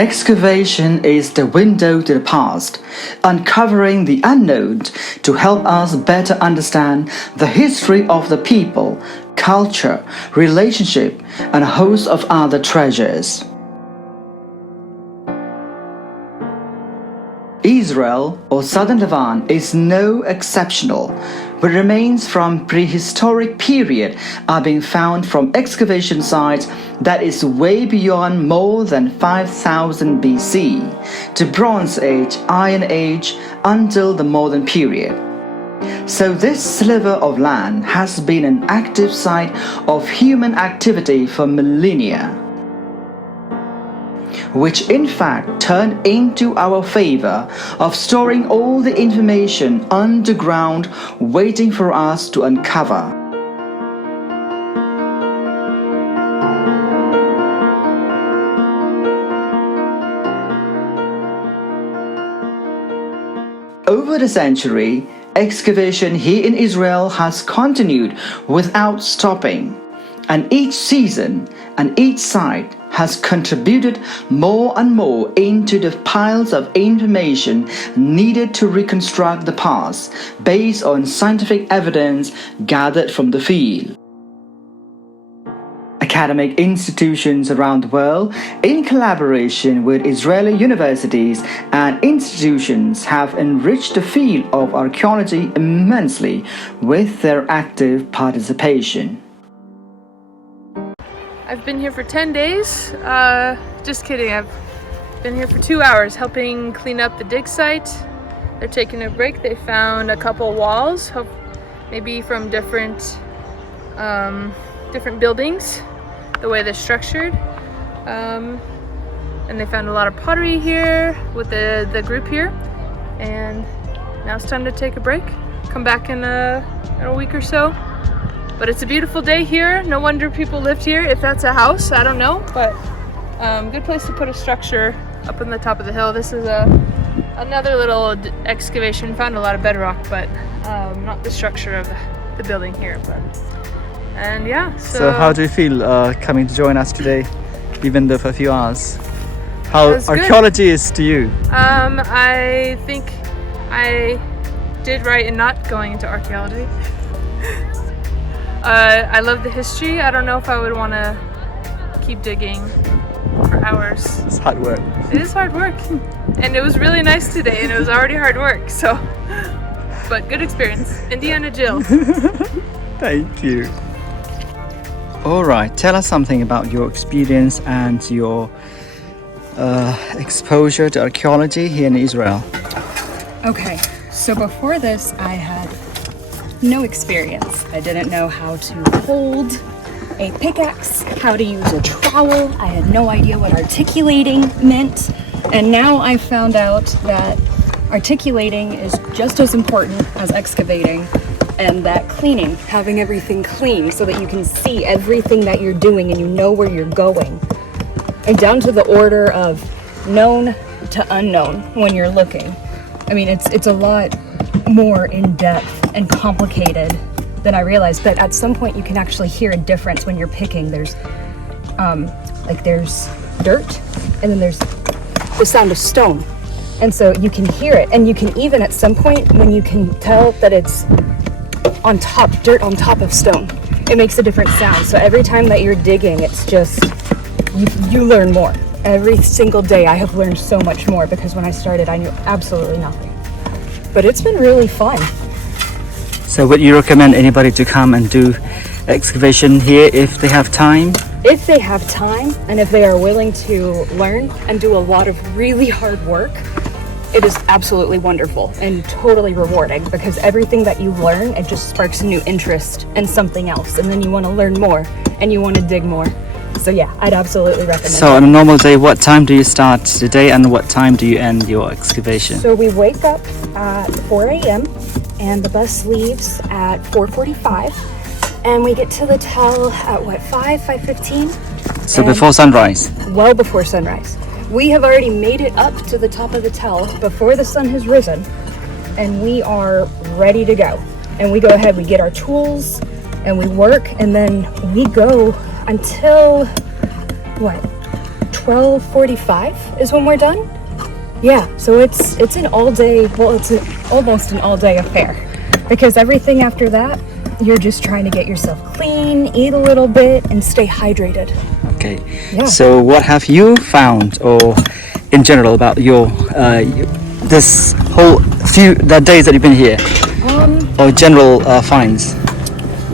Excavation is the window to the past, uncovering the unknown to help us better understand the history of the people, culture, relationship, and a host of other treasures. Israel, or Southern Levant, is no exceptional, but remains from prehistoric period are being found from excavation sites that is way beyond more than 5000 BC to Bronze Age, Iron Age until the modern period. So this sliver of land has been an active site of human activity for millennia, which in fact turned into our favor of storing all the information underground waiting for us to uncover. Over the century, excavation here in Israel has continued without stopping, and each season and each site has contributed more and more into the piles of information needed to reconstruct the past based on scientific evidence gathered from the field. Academic institutions around the world, in collaboration with Israeli universities and institutions, have enriched the field of archaeology immensely with their active participation. I've been here for 10 days. Just kidding, I've been here for 2 hours helping clean up the dig site. They're taking a break. They found a couple walls, maybe from different buildings, the way they're structured. And they found a lot of pottery here with the group here. And now it's time to take a break. Come back in a week or so. But it's a beautiful day here. No wonder people lived here. If that's a house, I don't know. But good place to put a structure up on the top of the hill. This is another little excavation. Found a lot of bedrock, but not the structure of the building here. And yeah. So how do you feel coming to join us today, even though for a few hours? How archaeology is to you? I think I did right in not going into archaeology. I love the history. I don't know if I would want to keep digging for hours. It's hard work. It is hard work. And it was really nice today, and it was already hard work, so. But good experience. Indiana Jill. Thank you. Alright, tell us something about your experience and your exposure to archaeology here in Israel. Okay, so before this I had no experience. I didn't know how to hold a pickaxe, how to use a trowel. I had no idea what articulating meant. And now I found out that articulating is just as important as excavating, and that cleaning, having everything clean so that you can see everything that you're doing and you know where you're going. And down to the order of known to unknown when you're looking. I mean, it's a lot more in-depth and complicated than I realized, but at some point you can actually hear a difference when you're picking. There's there's dirt, and then there's the sound of stone, and so you can hear it, and you can even at some point when you can tell that it's on top, dirt on top of stone, it makes a different sound. So every time that you're digging, it's just you learn more. Every single day I have learned so much more, because when I started I knew absolutely nothing. But it's been really fun. So would you recommend anybody to come and do excavation here if they have time? If they have time, and if they are willing to learn and do a lot of really hard work, it is absolutely wonderful and totally rewarding, because everything that you learn, it just sparks a new interest in something else, and then you want to learn more and you want to dig more. So yeah, I'd absolutely recommend So on a normal day, what time do you start the day and what time do you end your excavation? So we wake up at 4 a.m. and the bus leaves at 4:45, and we get to the tell at 5:15? So before sunrise? Well before sunrise. We have already made it up to the top of the tell before the sun has risen, and we are ready to go. And we go ahead, we get our tools, and we work, and then we go until 12:45 is when we're done. Yeah, so it's an all-day, well, almost an all-day affair, because everything after that, you're just trying to get yourself clean, eat a little bit, and stay hydrated. Okay. Yeah. So what have you found, or in general, about your this whole few the days that you've been here, or general finds?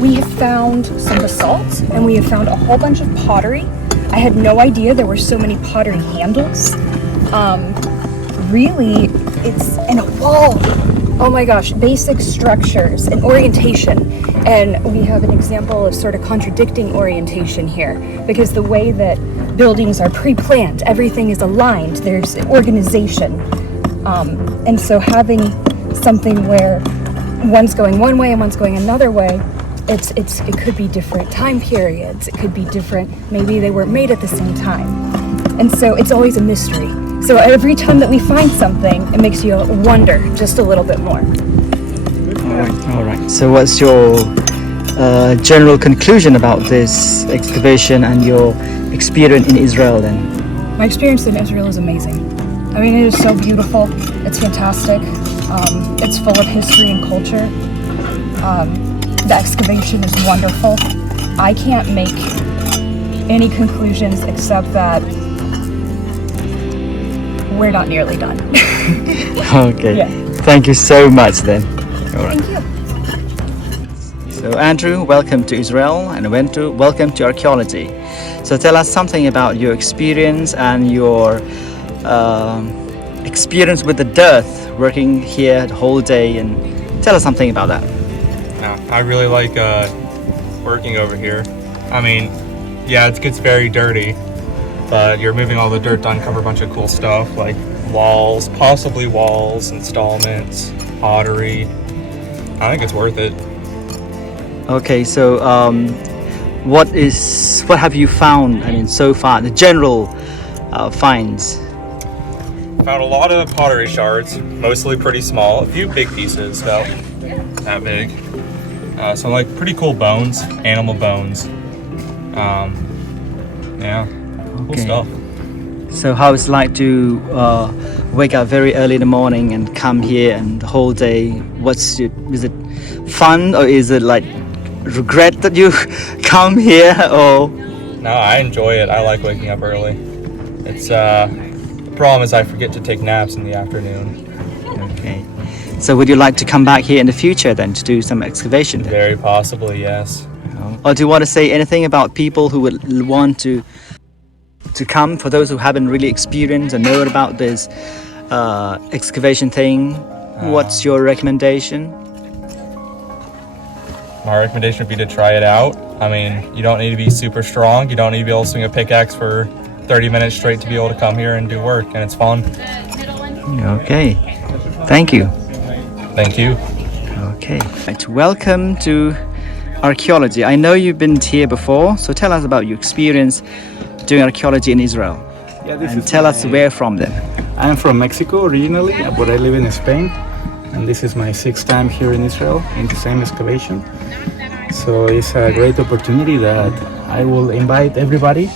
We have found some basalt, and we have found a whole bunch of pottery. I had no idea there were so many pottery handles. Really, it's in a wall. Oh my gosh, basic structures and orientation. And we have an example of sort of contradicting orientation here, because the way that buildings are pre-planned, everything is aligned, there's organization. And so having something where one's going one way and one's going another way, it could be different time periods, it could be different, maybe they weren't made at the same time. And so it's always a mystery. So every time that we find something, it makes you wonder just a little bit more. All right. So what's your general conclusion about this excavation and your experience in Israel then? My experience in Israel is amazing. I mean, it is so beautiful. It's fantastic. It's full of history and culture. The excavation is wonderful. I can't make any conclusions except that we're not nearly done. Okay. Yeah. Thank you so much then. Thank you. So Andrew, welcome to Israel, and welcome to archaeology. So tell us something about your experience and your experience with the dirt, working here the whole day, and tell us something about that. I really like working over here. I mean, yeah, it gets very dirty, but you're moving all the dirt to uncover a bunch of cool stuff like walls, possibly walls, installments, pottery. I think it's worth it. Okay, so what have you found? I mean, so far the general finds. Found a lot of pottery shards, mostly pretty small. A few big pieces, about that big. Some like pretty cool bones, animal bones. Yeah, cool stuff. So how it's like to wake up very early in the morning and come here and the whole day? Is it fun, or is it like regret that you come here, or? No, I enjoy it. I like waking up early. It's the problem is I forget to take naps in the afternoon. Okay. So would you like to come back here in the future then to do some excavation then? Very possibly, yes. Or do you want to say anything about people who would want to come, for those who haven't really experienced and know about this excavation thing? What's your recommendation? My recommendation would be to try it out. I mean, you don't need to be super strong. You don't need to be able to swing a pickaxe for 30 minutes straight to be able to come here and do work, and it's fun. Okay. Thank you. Thank you. Okay. Right. Welcome to Archaeology. I know you've been here before, so tell us about your experience doing archaeology in Israel. Yeah, And tell us where from then. I'm from Mexico originally, but I live in Spain, and this is my 6th time here in Israel in the same excavation. So it's a great opportunity that I will invite everybody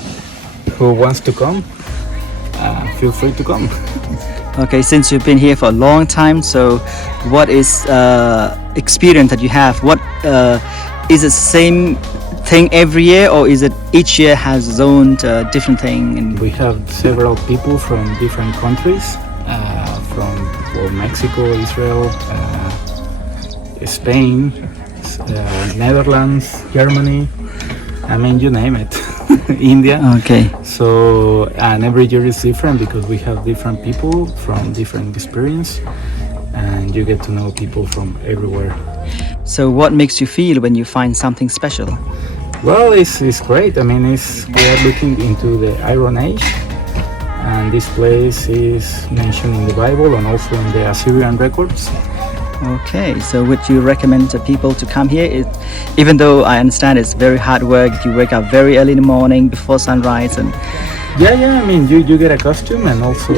who wants to come. Feel free to come. Okay, since you've been here for a long time, so what is experience that you have? What is it same thing every year, or is it each year has its own different thing? And We have several people from different countries, from Mexico, Israel, Spain, Netherlands, Germany, I mean, you name it, India. Okay. So, and every year is different because we have different people from different experience, and you get to know people from everywhere. So what makes you feel when you find something special? Well, it's great. I mean, we are looking into the Iron Age, and this place is mentioned in the Bible and also in the Assyrian records. Okay, so would you recommend to people to come here? Even though I understand it's very hard work, you wake up very early in the morning before sunrise, and Yeah. I mean, you get a costume, and also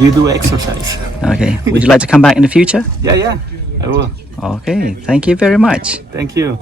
you do exercise. okay. Would you like to come back in the future? Yeah, I will. Okay, thank you very much. Thank you.